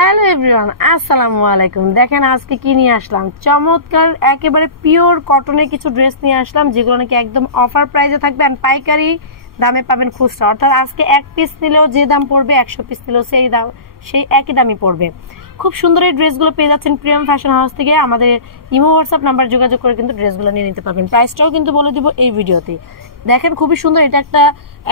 Hello everyone, আসসালামু আলাইকুম। দেখেন আজকে কি নিয়ে আসলাম, চমৎকার একেবারে পিওর কটনের কিছু ড্রেস নিয়ে আসলাম, যেগুলো নাকি একদম অফার প্রাইসে থাকবে আর পাইকারি দামে পাবেন খুচরা। অর্থাৎ আজকে এক পিস নিলেও যে দাম পড়বে, 100 পিস নিলেও সেই একই দামই পড়বে। খুব সুন্দর এই ড্রেসগুলো পেয়ে যাচ্ছেন প্রিয়াম ফ্যাশন হাউস থেকে। আমাদের ইমো হোয়াটসঅ্যাপ নাম্বার যোগাযোগ করে কিন্তু ড্রেসগুলো নিয়ে নিতে পারবেন। প্রাইসটাও কিন্তু বলে দিব এই ভিডিওতে। দেখেন খুবই সুন্দর, এটা একটা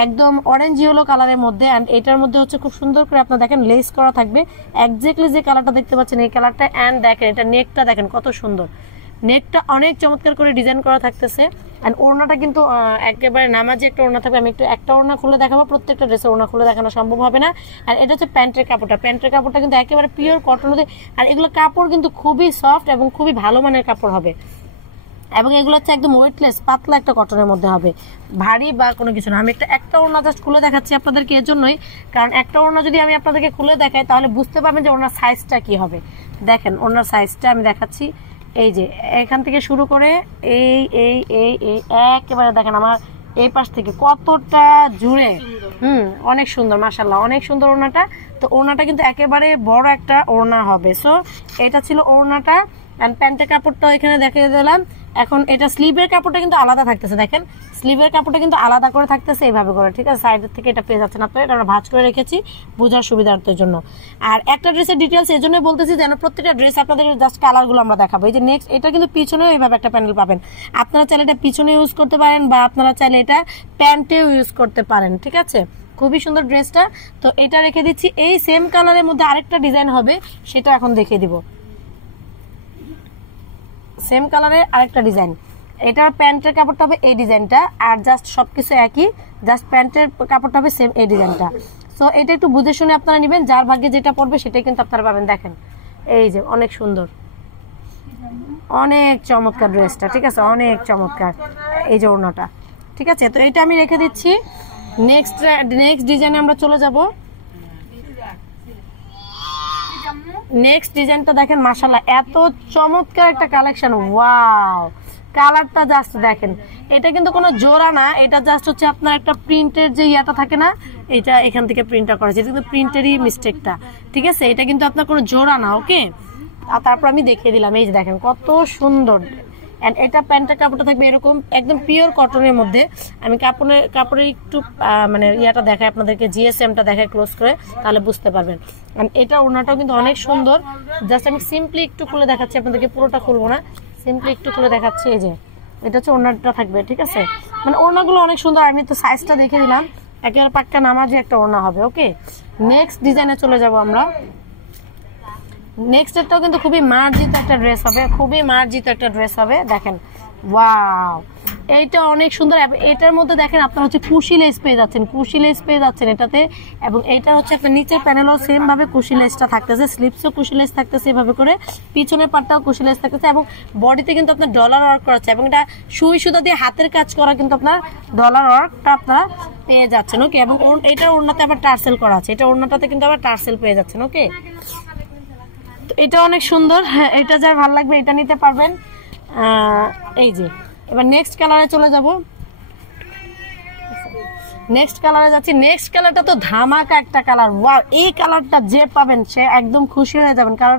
একদম অরেঞ্জ ইয়েলো কালারের মধ্যে, অ্যান্ড এটার মধ্যে হচ্ছে খুব সুন্দর করে আপনার দেখেন লেস করা থাকবে, এক্স্যাক্টলি যে কালারটা দেখতে পাচ্ছেন এই কালারটা। অ্যান্ড দেখেন এটা নেকটা দেখেন কত সুন্দর, নেকটা অনেক চমৎকার করে ডিজাইন করা থাকতেছে। অ্যান্ড ওড়নাটা কিন্তু একেবারে নামাজি একটা ওড়না থাকবে। আমি একটু একটা ওড়না খুলে দেখাবো, প্রত্যেকটা ড্রেসের ওড়না খুলে দেখানো সম্ভব হবে না। আর এটা হচ্ছে প্যান্টের কাপড়টা কিন্তু একেবারে পিওর কটন হতে, আর এগুলো কাপড় কিন্তু খুবই সফট এবং খুবই ভালো মানের কাপড় হবে। এবং এগুলো হচ্ছে একদম ওয়েটলেস, পাতলা একটা কটনের মধ্যে হবে, ভারী বা কোনো কিছু না। আমি একটা ওড়না জাস্ট খুলে দেখাচ্ছি আপনাদেরকে এর জন্যই, কারণ একটা ওড়না যদি আমি আপনাদেরকে খুলে দেখাই তাহলে বুঝতে পারবেন যে ওড়নার সাইজটা কি হবে। দেখেন ওড়নার সাইজটা আমি দেখাচ্ছি, এই যে এখান থেকে শুরু করে এই এই এই এই একেবারে দেখেন আমার এই পাশ থেকে কতটা জুড়ে, অনেক সুন্দর মাশাআল্লাহ, অনেক সুন্দর ওড়নাটা। তো ওড়নাটা কিন্তু একেবারে বড় একটা ওড়না হবে। সো এটা ছিল ওড়নাটা। এন্ড প্যান্টের কাপড়টাও এখানে দেখিয়ে দিলাম। এখন এটা স্লিভের কাপড়টা কিন্তু আলাদা থাকতেছে, দেখেন স্লিভের কাপড়টা কিন্তু আলাদা করে থাকতেছে এইভাবে করে, ঠিক আছে। সাইডের থেকে এটা পেয়ে যাচ্ছেন আপনারা, এটা আমরা ভাঁজ করে রেখেছি বোঝার সুবিধার্থের জন্য। আর একটা ড্রেসের ডিটেলস এই জন্যই বলতেছি যেন প্রত্যেকটা ড্রেস আপনাদের জাস্ট কালারগুলো আমরা দেখাবো। এই যে নেক্সট, এটা কিন্তু পিছনেও এইভাবে একটা প্যানেল পাবেন। আপনারা চাইলে এটা পিছনে ইউজ করতে পারেন বা আপনারা চাইলে এটা প্যান্টেও ইউজ করতে পারেন, ঠিক আছে। খুবই সুন্দর ড্রেসটা। তো এটা রেখে দিচ্ছি। এই সেম কালারের মধ্যে আরেকটা ডিজাইন হবে, সেটা এখন দেখিয়ে দিব। সেম কালারের আরেকটা ডিজাইন, এটার প্যান্টের কাপড়টা হবে এই ডিজাইনটা, আর জাস্ট সবকিছু একই, জাস্ট প্যান্টের কাপড়টা হবে সেম এই ডিজাইনটা। সো এটা একটু বুঝে শুনে আপনারা নেবেন, যার ভাগ্যে যেটা পড়বে সেটাই কিন্তু আপনারা পাবেন। দেখেন এই যে অনেক সুন্দর, অনেক চমৎকার ড্রেসটা, ঠিক আছে, অনেক চমৎকার। এই যে ওড়নাটা, ঠিক আছে। তো এটা আমি রেখে দিচ্ছি। নেক্সট ডিজাইনে আমরা চলে যাব। নেক্সট ডিজাইনটা দেখেন মাশাআল্লাহ, এত চমৎকার একটা কালেকশন। ওয়াও, কালারটা জাস্ট দেখেন, এটা কিন্তু কোনো জোড়া না, এটা জাস্ট হচ্ছে আপনার একটা প্রিন্টের যে ইয়াটা থাকে না, এটা এখান থেকে প্রিন্টটা করেছে, এটা কিন্তু প্রিন্টেরই মিস্টেকটা, ঠিক আছে। এটা কিন্তু আপনার কোনো জোড়া না, ওকে। আর তারপর আমি দেখিয়ে দিলাম, এই যে দেখেন কত সুন্দর। এন্ড এটা প্যান্টের কাপড়টা থাকবে এরকম একদম পিওর কটনের মধ্যে। আমি কাপড়ের একটু মানে ইয়াটা দেখাই আপনাদেরকে, জিএসএমটা দেখাই ক্লোজ করে, তাহলে বুঝতে পারবেন। এন্ড এটা ওড়নাটাও কিন্তু অনেক সুন্দর। জাস্ট আমি সিম্পলি একটু খুলে দেখাচ্ছি আপনাদেরকে, পুরোটা খুলবো না, সিম্পলি একটু খুলে দেখাচ্ছি। এই যে এটা হচ্ছে ওড়নাটা থাকবে, ঠিক আছে। মানে ওড়নাগুলো অনেক সুন্দর। আমি তো সাইজটা দেখে দিলাম, একেবারে পাক্কা নামাজি একটা ওড়না হবে, ওকে। নেক্সট ডিজাইনে চলে যাব আমরা। নেক্সট এরটাও কিন্তু খুবই মার্জিত একটা ড্রেস হবে, খুবই মার্জিত একটা ড্রেস হবে। দেখেন ওয়াও, এইটা অনেক সুন্দর। এটার মধ্যে দেখেন আপনারা হচ্ছে কুশি লেস পেয়ে যাচ্ছেন, এটাতে। এবং এইটা হচ্ছে আপনার নিচের প্যানেলও সেম ভাবে কুশি লেসটা থাকতেছে, স্লিপসও কুশি লেস থাকতেছে এভাবে করে, পিছনের পাটটাও কুশি লেস থাকতেছে, এবং বডিতে কিন্তু আপনার ডলার ওয়ার্ক করা আছে, এবং এটা সুই সুতা দিয়ে হাতের কাজ করা কিন্তু আপনার ডলার ওয়ার্কটা আপনারা পেয়ে যাচ্ছেন, ওকে। এবং এটার ওড়নাতে আবার টার্সেল করা আছে, এটা ওড়নাটাতে কিন্তু আবার টার্সেল পেয়ে যাচ্ছেন, ওকে। এটা অনেক সুন্দর, হ্যাঁ, এটা যার ভালো লাগবে এটা নিতে পারবেন। এই যে এবার নেক্সট কালারে চলে যাব। নেক্সট কালারে যাচ্ছি। নেক্সট কালারটা তো ধামাকা একটা কালার। ওয়াও, এই কালারটা যে পাবেন সে একদম খুশি হয়ে যাবেন, কারণ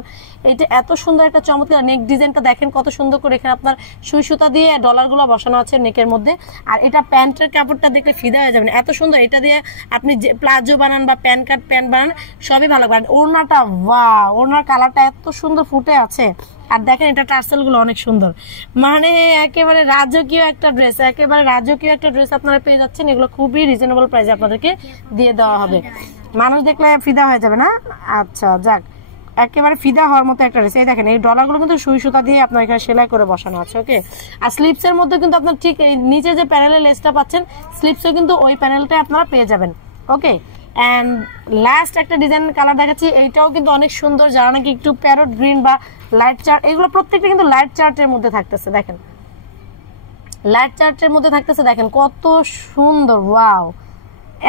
এটা এত সুন্দর একটা চমৎকার। নেক ডিজাইনটা দেখেন কত সুন্দর করে, এখানে আপনার সুই সুতা দিয়ে ডলারগুলো বসানো আছে নেকের মধ্যে। আর এটা প্যান্টের কাপড়টা দেখলে ফিদা হয়ে যাবেন, এত সুন্দর। এটা দিয়ে আপনি যে প্লাজো বানান বা প্যান্ট বানান সবই ভালো লাগবে। ওড়নাটা ওয়াও, ওড়নার কালারটা এত সুন্দর ফুটে আছে। আর দেখেন এটা টার্সেল গুলো অনেক সুন্দর, মানে একেবারে রাজকীয় একটা ড্রেস, একেবারে রাজকীয় একটা ড্রেস আপনারা পেয়ে যাচ্ছেন। এগুলো খুবই রিজনেবল প্রাইসে আপনাদেরকে দিয়ে দেওয়া হবে, মানুষ দেখলে ফিদা হয়ে যাবে না। আচ্ছা যাক, একেবারে ফিদা হওয়ার মতো একটা ড্রেস। এই দেখেন এই ডলারগুলো কিন্তু সুই সুতা দিয়ে আপনার এখানে সেলাই করে বসানো আছে, ওকে। আর স্লিপসের মধ্যে কিন্তু আপনার ঠিক এই নিচে যে প্যানেলের লেসটা পাচ্ছেন, স্লিপসও কিন্তু ওই প্যানেলটাই আপনারা পেয়ে যাবেন, ওকে। এন্ড লাস্ট একটা ডিজাইন কালার দেখাচ্ছি, এইটাও কিন্তু অনেক সুন্দর, যারা নাকি একটু প্যারট গ্রিন বা লাইট চার্ট, এগুলো প্রত্যেকটা কিন্তু লাইট চার্টের মধ্যে থাকতেছে। দেখেন লাইট চার্টের মধ্যে থাকতেছে, দেখেন কত সুন্দর। ওয়াও,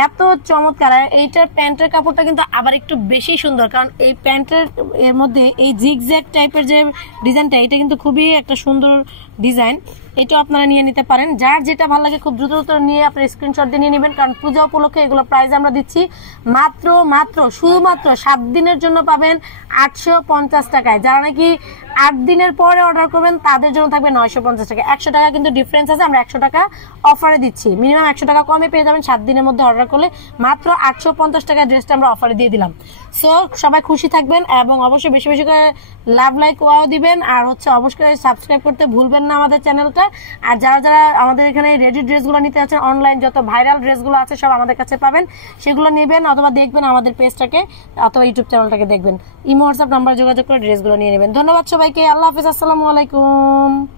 এত চমৎকার। এইটার প্যান্টের কাপড়টা কিন্তু আবার একটু বেশি সুন্দর, কারণ এই প্যান্টের এর মধ্যে এই জিগজ্যাগ টাইপের যে ডিজাইনটা, এটা কিন্তু খুবই একটা সুন্দর ডিজাইন। এটা আপনারা নিয়ে নিতে পারেন। যার যেটা ভালো লাগে খুব দ্রুত দ্রুত নিয়ে আপনার স্ক্রিনশট দিয়ে নিয়ে নেবেন, কারণ পূজা উপলক্ষে এগুলো প্রাইস আমরা দিচ্ছি মাত্র শুধুমাত্র 7 দিনের জন্য পাবেন 850 টাকায়। যারা নাকি 8 দিনের পরে অর্ডার করবেন তাদের জন্য থাকবে 950 টাকা। 100 টাকা কিন্তু ডিফারেন্স আছে, আমরা 100 টাকা অফারে দিচ্ছি। মিনিমাম 100 টাকা কমে পেয়ে যাবেন 7 দিনের মধ্যে অর্ডার করলে। মাত্র 850 টাকা ড্রেসটা আমরা অফারে দিয়ে দিলাম। সো সবাই খুশি থাকবেন এবং অবশ্যই বেশি বেশি করে লাভ লাইক ওয়াও দিবেন, আর হচ্ছে অবশ্যই সাবস্ক্রাইব করতে ভুলবেন না আমাদের চ্যানেলটা। আর যারা যারা আমাদের এখানে রেডি ড্রেসগুলো নিতে আছেন, অনলাইন যত ভাইরাল ড্রেসগুলো আছে সব আমাদের কাছে পাবেন, সেগুলো নেবেন অথবা দেখবেন আমাদের পেজটাকে অথবা ইউটিউব চ্যানেলটাকে দেখবেন। ইমো হোয়াটসঅ্যাপ নাম্বার যোগাযোগ করে ড্রেসগুলো নিয়ে নেবেন। ধন্যবাদ সবাইকে, আল্লাহ হাফেজ, আসসালামু আলাইকুম।